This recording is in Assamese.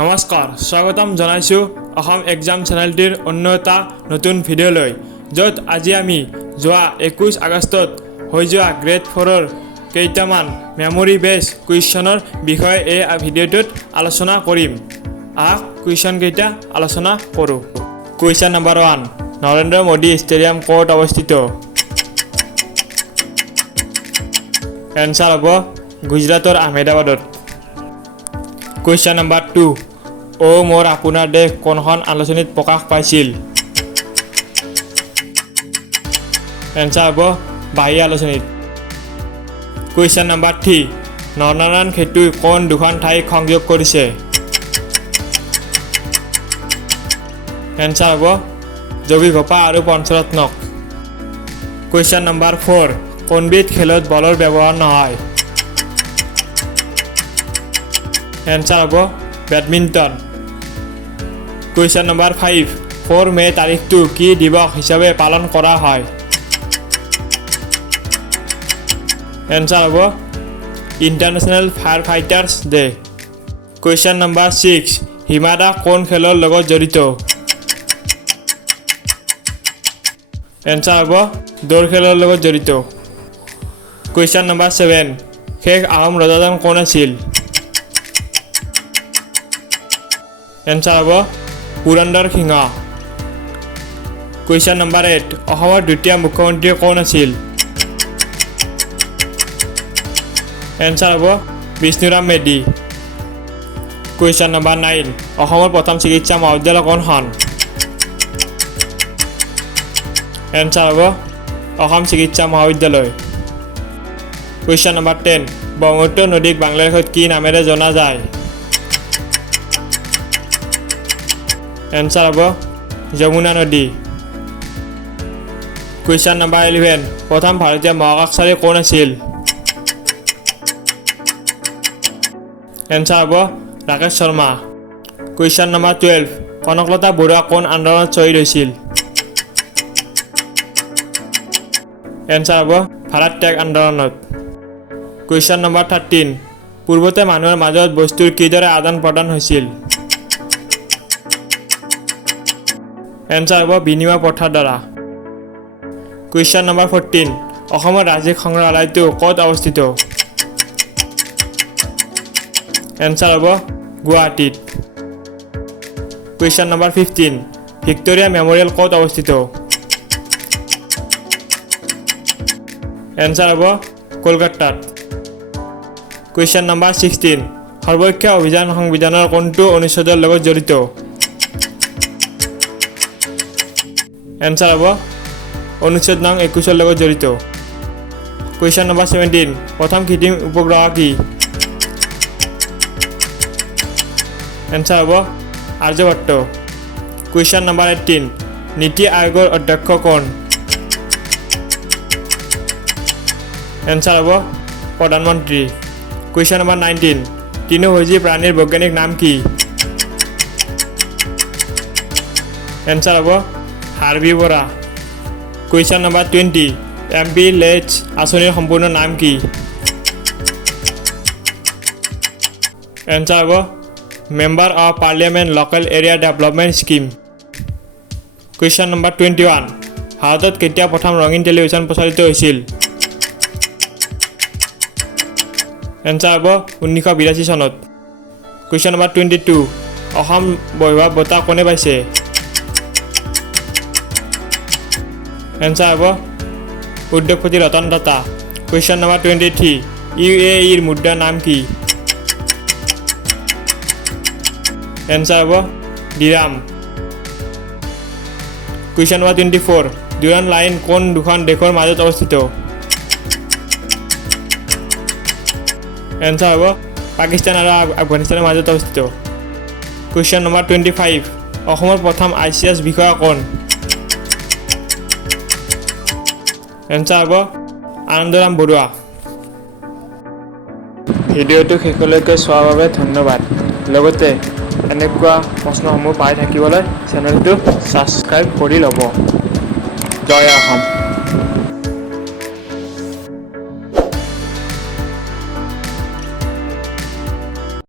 নমস্কাৰ স্বাগতম জনাইছো অসম এক্সাম চেনেলটিৰ অন্য এটা নতুন ভিডিঅ'লৈ য'ত আজি আমি যোৱা 21 আগষ্টত হৈ যোৱা গ্ৰেড 4ৰ কেইটামান মেমৰি বেছ কুৱেশ্যনৰ বিষয়ে এই ভিডিঅ'টোত আলোচনা কৰিম কুৱেশ্যন কেইটা আলোচনা কৰোঁ question number 1 Narendra Modi stadium ক'ত অৱস্থিত এনসাৰ হ'ব গুজৰাটৰ আহমেদাবাদত কুৱেশ্যন নম্বৰ 2 ও মোৰ আপোনাৰ দেশ কোনখন আলোচনীত প্ৰকাশ পাইছিল এনসাৰ হ'ব বাহী আলোচনীত কুৱেশ্যন নম্বৰ 3 নৰনাৰায়ণ সেতুই কোন দুখন ঠাইক সংযোগ কৰিছে এনসাৰ হ'ব যোগীঘোপা আৰু পঞ্চৰত্নক কুৱেশ্যন নম্বৰ 4 কোনবিধ খেলত বলৰ ব্যৱহাৰ নহয় এনসাৰ হ'ব বেডমিণ্টন কুৱেশ্যন নম্বৰ 5 4 মে তাৰিখটো কি দিৱস হিচাপে পালন কৰা হয় এনসাৰ হ'ব international fire fighters day question number 6 Hima Das কোন খেলৰ লগত জড়িত এনসাৰ হ'ব দৌৰ খেলৰ লগত জড়িত কুৱেশ্যন নম্বৰ 7 শেষ আহোম ৰজাজন কোন আছিল এনসাৰ হ'ব পুৰন্দৰ সিংহ কুৱেশ্যন নম্বৰ 8 অসমৰ দ্বিতীয় মুখ্যমন্ত্ৰী কোন আছিল এনসাৰ হ'ব বিষ্ণুৰাম মেধি কুৱেশ্যন নম্বৰ 9 অসমৰ প্ৰথম চিকিৎসা মহাবিদ্যালয় কোনখন এনসাৰ হ'ব অসম চিকিৎসা মহাবিদ্যালয় কুৱেশ্যন নম্বৰ 10 ব্ৰহ্মপুত্ৰ নদীক বাংলাদেশত কি নামেৰে জনা যায় এনসাৰ হ'ব যমুনা নদী কুৱেশ্যন নম্বৰ 11 প্ৰথম ভাৰতীয় মহাকাশচাৰী কোন আছিল এনসাৰ হ'ব ৰাকেশ শৰ্মা কুৱেশ্যন নম্বৰ 12 কনকলতা বৰুৱা কোন আন্দোলনত শ্বহীদ হৈছিল এনসাৰ হ'ব ভাৰত ত্যাগ আন্দোলনত কুৱেশ্যন নম্বৰ 13 পূৰ্বতে মানুহৰ মাজত বস্তুৰ কিদৰে আদান প্ৰদান হৈছিল এনসাৰ হ'ব বিনিময় প্ৰথাৰ দ্বাৰা কুৱেশ্যন নম্বৰ 14 অসমৰ ৰাজ্যিক সংগ্ৰহালয়টো ক'ত অৱস্থিত এনসাৰ হ'ব গুৱাহাটীত কুৱেশ্যন নম্বৰ 15 ভিক্টোৰিয়া মেমৰিয়েল ক'ত অৱস্থিত এনসাৰ হ'ব কলকাতাত কুৱেশ্যন নম্বৰ 16 সৰ্বশিক্ষা অভিযান সংবিধানৰ কোনটো অনুচ্ছেদৰ লগত জড়িত এনসাৰ হ'ব অনুচ্ছেদ নং 21 লগত জড়িত কুৱেশ্যন নম্বৰ 17 প্ৰথম কৃত্ৰিম উপগ্ৰহ কি এনসাৰ হ'ব আৰ্যভট্ট কুৱেশ্যন নম্বৰ 18 নীতি আয়োগৰ অধ্যক্ষ কোন এনসাৰ হ'ব প্ৰধানমন্ত্ৰী কুৱেশ্যন নম্বৰ 19 তৃণভোজী প্ৰাণীৰ বৈজ্ঞানিক নাম কি এনসাৰ হ'ব হাৰ্বিভৰা কুৱেশ্যন নম্বৰ 20 MPLH আঁচনিৰ সম্পূৰ্ণ নাম কি এনসাৰ হ'ব member of parliament local area development scheme question number 21 ভাৰতত কেতিয়া প্ৰথম ৰঙীন টেলিভিছন প্ৰচলিত হৈছিল এনসাৰ হ'ব 1982 চনত কুৱেশ্যন নম্বৰ 22 অসম বৈভৱ বঁটা কোনে পাইছে এনসাৰ হ'ব উদ্যোগপতি ৰতন টাটা কুৱেশ্যন নম্বৰ 23 UAEৰ মুদ্ৰাৰ নাম কি এনসাৰ হ'ব দিৰাম কুৱেশ্যন নম্বৰ 24 ডুৰাণ্ড লাইন কোন দুখন দেশৰ মাজত অৱস্থিত এনসাৰ হ'ব পাকিস্তান আৰু আফগানিস্তানৰ মাজত অৱস্থিত কুৱেশ্যন নম্বৰ 25 অসমৰ প্ৰথম ICS বিষয়া কোন এনসাৰ হ'ব আনন্দৰাম বৰুৱা ভিডিঅ'টো শেষলৈকে চোৱাৰ বাবে ধন্যবাদ লগতে এনেকুৱা প্ৰশ্নসমূহ পাই থাকিবলৈ চেনেলটো ছাবস্ক্ৰাইব কৰি ল'ব জয় অসম